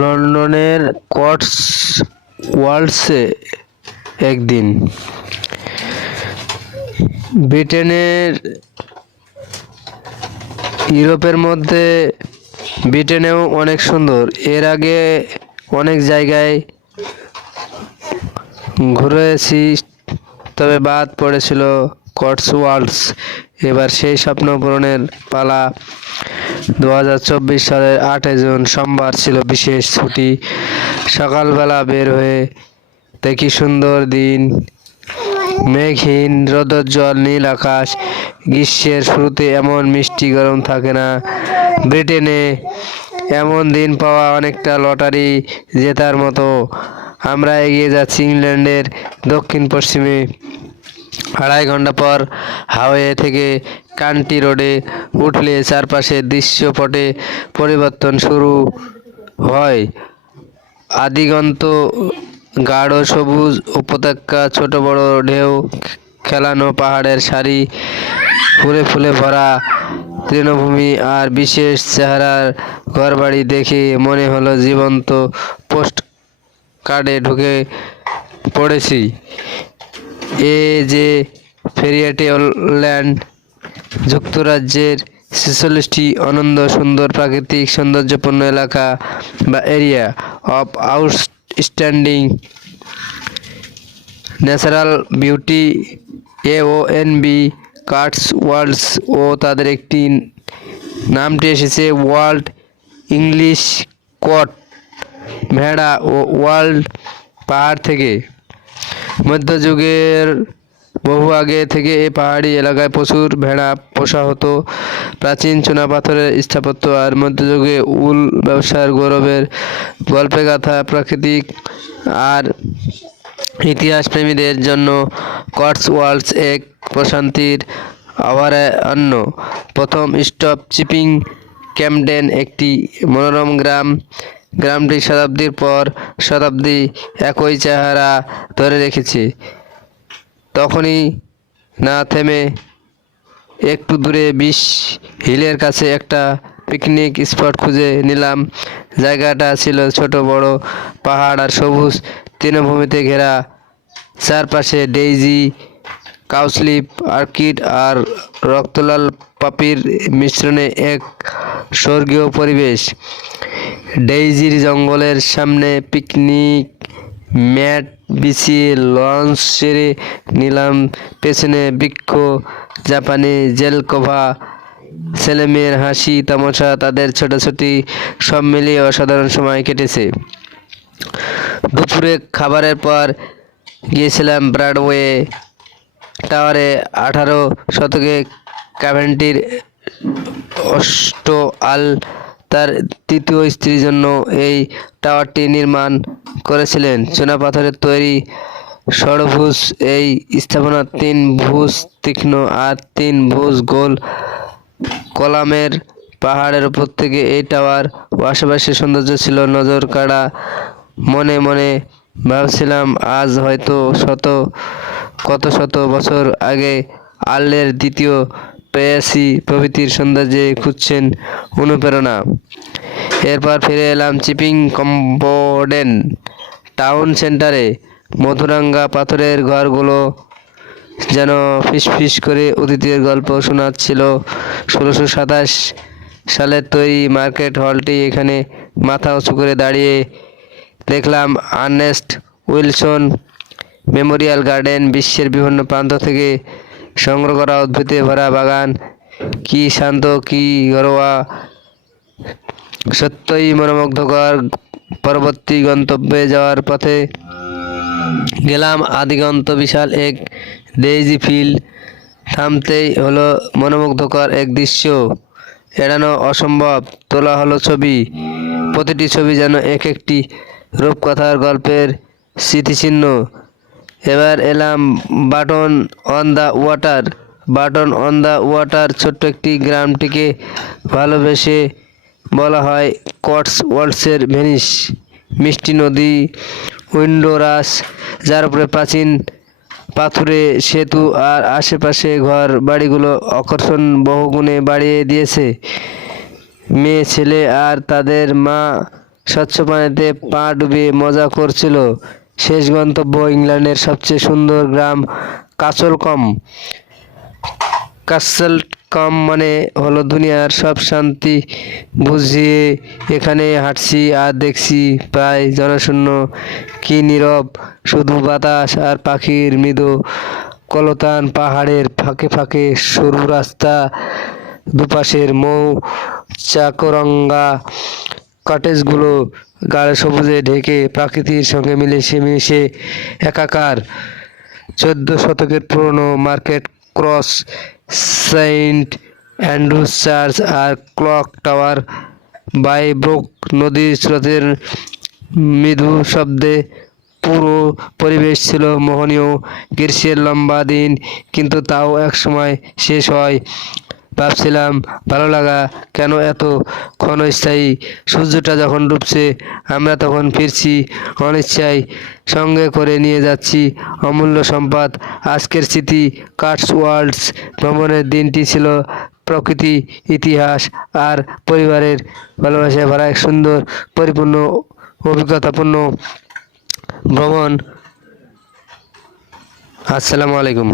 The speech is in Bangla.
লন্ডনের কটস ওয়ার্ল্ডসে একদিন। ব্রিটেনের, ইউরোপের মধ্যে ব্রিটেনেও অনেক সুন্দর। এর আগে অনেক জায়গায় ঘুরেছি, তবে বাদ পড়েছিল কটস ওয়ার্ল্ডস এবার সেই স্বপ্ন পূরণের পালা দু হাজার চব্বিশ সালের আটই জুন সোমবার ছিল বিশেষ ছুটি। সকালবেলা বের হয়ে দেখি সুন্দর দিন। মেঘহীন রোদজ্জ্বল নীল আকাশ। গ্রীষ্মের শুরুতে এমন মিষ্টি গরম থাকে না। ব্রিটেনে এমন দিন পাওয়া অনেকটা লটারি জেতার মতো। আমরা এগিয়ে যাচ্ছি ইংল্যান্ডের দক্ষিণ পশ্চিমে আড়াই ঘণ্টা পর হাওয়ে থেকে কান্টি রোডে উঠলে চারপাশের দৃশ্যপটে পরিবর্তন শুরু হয়। আদিগন্ত গাঢ় সবুজ উপত্যকা, ছোট বড় ঢেউ, খেলানো পাহাড়ের সারি, ফুলে ফুলে ভরা তৃণভূমি আর বিশেষ চেহারার ঘরবাড়ি দেখে মনে হলো জীবন্ত পোস্ট কার্ডে ঢুকে পড়েছি। এ যে ফেরিয়াটি ল্যান্ড যুক্তরাজ্যের ছেচল্লিশটি অনন্ত সুন্দর প্রাকৃতিক সৌন্দর্যপূর্ণ এলাকা বা Area of Outstanding. Natural Beauty, A O N B, Cotswolds ও তাদের একটি নামটি এসেছে ওয়ার্ল্ড ইংলিশ কট ভেড়া ও ওয়ার্ল্ড পাহাড় থেকে। মধ্যযুগের বহু আগে থেকে এই পাহাড়ি এলাকায় প্রচুর ভেড়া পোষা হতো। প্রাচীন চুনাপাথরের স্থাপত্য আর মধ্যযুগে উল ব্যবসার গৌরবের গল্পে গাথা প্রাকৃতিক আর ইতিহাস প্রেমীদের জন্য কটস ওয়ার্ল্ডস এক প্রশান্তির অভয়ারণ্য। প্রথম স্টপ চিপিং ক্যামডেন একটি মনোরম গ্রাম গ্রামটি শতাব্দীর পর শতাব্দী একই চেহারা ধরে রেখেছে। তখনই না থেমে একটু দূরে বিশ হিলের কাছে একটা পিকনিক স্পট খুঁজে নিলাম। জায়গাটা ছিল ছোট, বড়, পাহাড় আর সবুজ। তৃণভূমিতে ঘেরা চারপাশে ডেইজি কাউস্লিপ আর্কিড আর রক্তলাল পাপির মিশ্রণে এক স্বর্গীয় পরিবেশ। ডেইজির জঙ্গলের সামনে পিকনিক, ম্যাট বিছিয়ে লঞ্চ সেরে নিলাম পেছনে বৃক্ষ, জাপানি জেলকোভা। ছেলেমেয়ের হাসি, তামাশা তাদের ছোটাছুটি সব মিলিয়ে অসাধারণ সময় কেটেছে। দুপুরে খাবারের পর গিয়েছিলাম ব্রডওয়ে টাওয়ারে আঠারো শতকে কাভেন্টির অষ্ট আল তার তৃতীয় স্ত্রীর জন্য এই টাওয়ারটি নির্মাণ করেছিলেন। চুনাপাথরের তৈরি ষড়ভুজ, এই স্থাপনা তিন ভুজ তীক্ষ্ণ আর তিন ভুজ গোল কলামের পাহাড়ের উপর থেকে এই টাওয়ার ও আশেপাশের সৌন্দর্য ছিল নজর কাড়া। মনে মনে ভাবছিলাম, আজ হয়তো শত, কত শত বছর আগে আর্লের দ্বিতীয় প্রেয়াসী প্রভৃতির সৌন্দর্যে খুঁজছেন অনুপ্রেরণা। এরপর ফিরে এলাম চিপিং কম্বোডেন টাউন সেন্টারে। মধুরাঙ্গা পাথরের ঘরগুলো যেন ফিসফিস করে অতীতের গল্প শোনাচ্ছিল। ষোলোশো সাতাশ সালের তৈরি মার্কেট হলটি এখানে মাথা উঁচু করে দাঁড়িয়ে দেখলাম আর্নেস্ট উইলসন মেমোরিয়াল গার্ডেন বিশ্বের বিভিন্ন প্রান্ত থেকে সংগ্রহ করা উদ্ভিদে ভরা বাগান। কি শান্ত, কি ঘরোয়া, সত্যই মনোমুগ্ধকর পরবর্তী গন্তব্যে যাওয়ার পথে গেলাম আদিগন্ত বিশাল এক ডেইজি ফিল্ড। থামতেই হলো মনোমুগ্ধকর এক দৃশ্য। এড়ানো অসম্ভব, তোলা হলো ছবি। প্রতিটি ছবি যেন এক একটি রূপকথার গল্পের স্মৃতিচিহ্ন। এবার এলাম Bourton on the Water Bourton on the Water ছোট্ট একটি গ্রামটিকে ভালোবেসে বলা হয় কটস ওয়ার্ল্ডসের ভেনিস। মিষ্টি নদী উইন্ডোরাস যার উপরে প্রাচীন পাথুরে, সেতু আর আশেপাশে ঘর বাড়িগুলো আকর্ষণ বহুগুণে বাড়িয়ে দিয়েছে। মেয়ে, ছেলে আর তাদের মা স্বচ্ছ পানিতে পা ডুবিয়ে মজা করছিল। শেষ গন্তব্য ইংল্যান্ডের সবচেয়ে সুন্দর গ্রাম কাসলকম কাসল কম মানে হলো দুনিয়ার সব শান্তি, বুঝিয়ে এখানে হাঁটছি আর দেখছি প্রায় জনশূন্য। কি নীরব, শুধু বাতাস আর পাখির মৃদু কলতান পাহাড়ের ফাঁকে ফাঁকে সরু রাস্তা, দুপাশের মৌ চাকরঙ্গা কটেজগুলো গাঢ় সবুজে ঢেকে প্রকৃতির সঙ্গে মিলেছে মিশে একাকার চোদ্দ শতকের পুরনো Market Cross, St Andrew's Church আর ক্লক টাওয়ার বাইব্রোক নদীর স্রোতের মৃদু শব্দে পুরো পরিবেশ ছিল মোহনীয়। গ্রীষ্মের লম্বা দিন কিন্তু তাও এক সময় শেষ হয়। ভাবছিলাম, ভালো লাগা কেন এত ক্ষণস্থায়ী সূর্যটা যখন ডুবছে, আমরা তখন ফিরছি অনিচ্ছায় সঙ্গে করে নিয়ে যাচ্ছি অমূল্য সম্পদ। আজকের স্মৃতি কার্টস ওয়ার্ল্ডস ভ্রমণের দিনটি ছিল প্রকৃতি, ইতিহাস আর পরিবারের ভালোবাসায় ভরা এক সুন্দর, পরিপূর্ণ, অভিজ্ঞতাপূর্ণ ভ্রমণ। আসসালামু আলাইকুম।